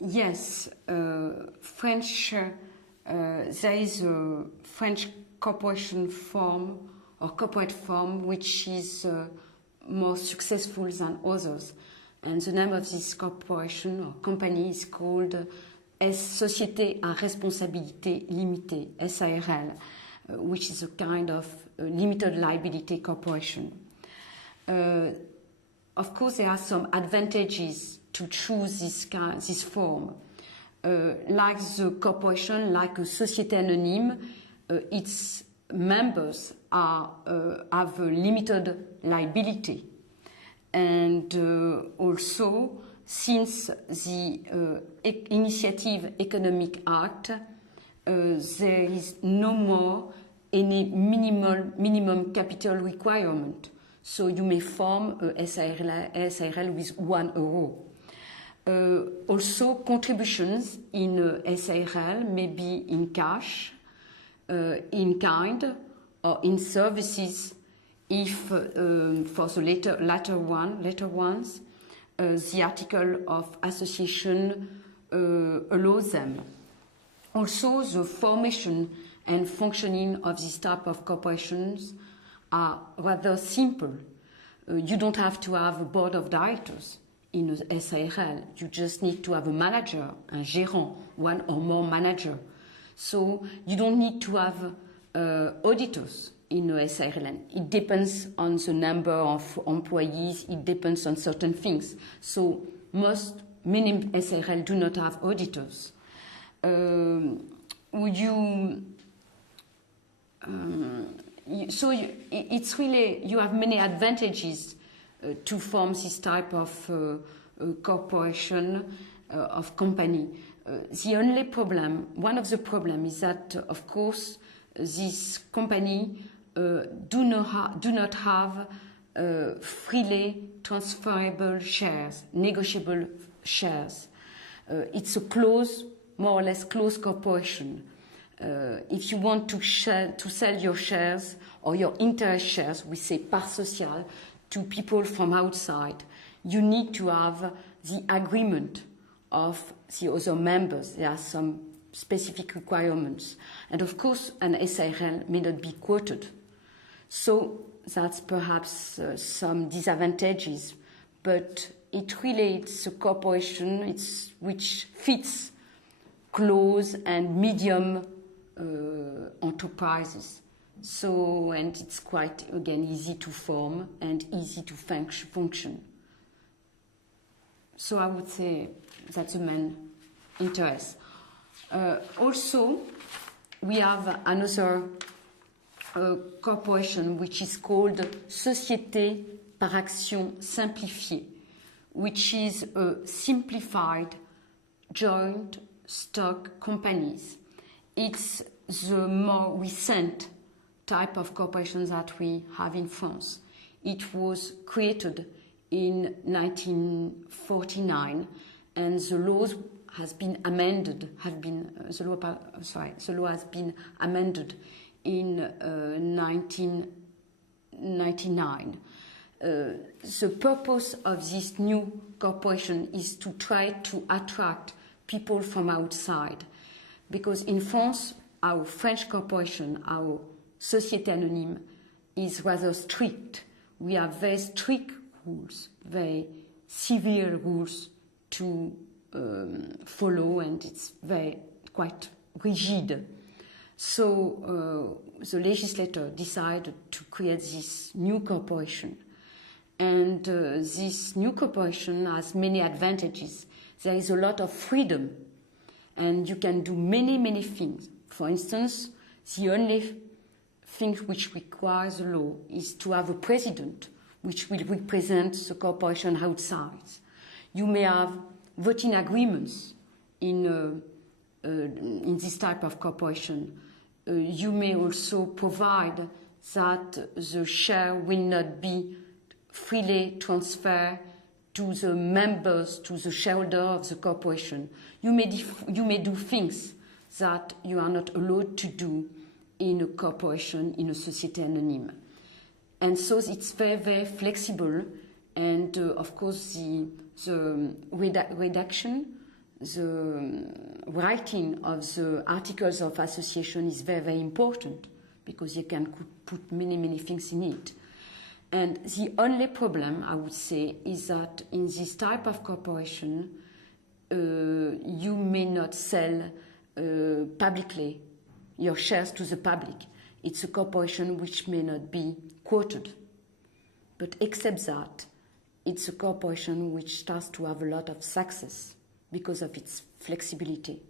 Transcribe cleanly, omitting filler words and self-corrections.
Yes, French. There is a French corporation form or corporate form which is more successful than others, and the name of this corporation or company is called Société à responsabilité limitée (SARL), which is a kind of limited liability corporation. Of course, there are some advantages to choose this form. Like the corporation, like a société anonyme, its members have a limited liability. And also, since the Initiative Economic Act, there is no more any minimum capital requirement. So you may form a SARL with €1. Also, contributions in SARL may be in cash, in kind, or in services if, for the latter ones, the article of association allows them. Also, the formation and functioning of this type of corporations are rather simple. You don't have to have a board of directors in a SARL. You just need to have a manager, un gérant, one or more manager. So you don't need to have auditors in a SARL. It depends on the number of employees, it depends on certain things. So many SARL do not have auditors. It's really, you have many advantages to form this type of corporation, of company. The only problem, one of the problems is that, of course, this company do not have freely transferable shares, negotiable shares. It's a more or less closed corporation. If you want to sell your shares or your interest shares, we say part sociale, to people from outside, you need to have the agreement of the other members. There are some specific requirements. And of course, an SARL may not be quoted. So that's perhaps some disadvantages, but it relates a corporation which fits close and medium enterprises. So, and it's quite, again, easy to form and easy to function. So I would say that's the main interest. Also, we have another corporation which is called Société par Action Simplifiée, which is a simplified joint stock companies. It's the more recent type of corporation that we have in France. It was created in 1949, and the laws has been amended. The law has been amended in 1999. The purpose of this new corporation is to try to attract people from outside, because in France, our French corporation, our Société Anonyme, is rather strict. We have very strict rules, very severe rules to follow, and it's quite rigid. So the legislator decided to create this new corporation. And this new corporation has many advantages. There is a lot of freedom, and you can do many things. For instance, the only thing which requires the law is to have a president which will represent the corporation outside. You may have voting agreements in this type of corporation. You may also provide that the share will not be freely transferred to the members, to the shareholder of the corporation. You may do things that you are not allowed to do in a corporation, in a Société Anonyme. And so it's very flexible, And of course, the redaction, the writing of the articles of association is very, very important because you can put many, many things in it. And the only problem, I would say, is that in this type of corporation, you may not sell publicly your shares to the public. It's a corporation which may not be quoted. But except that, it's a corporation which starts to have a lot of success because of its flexibility.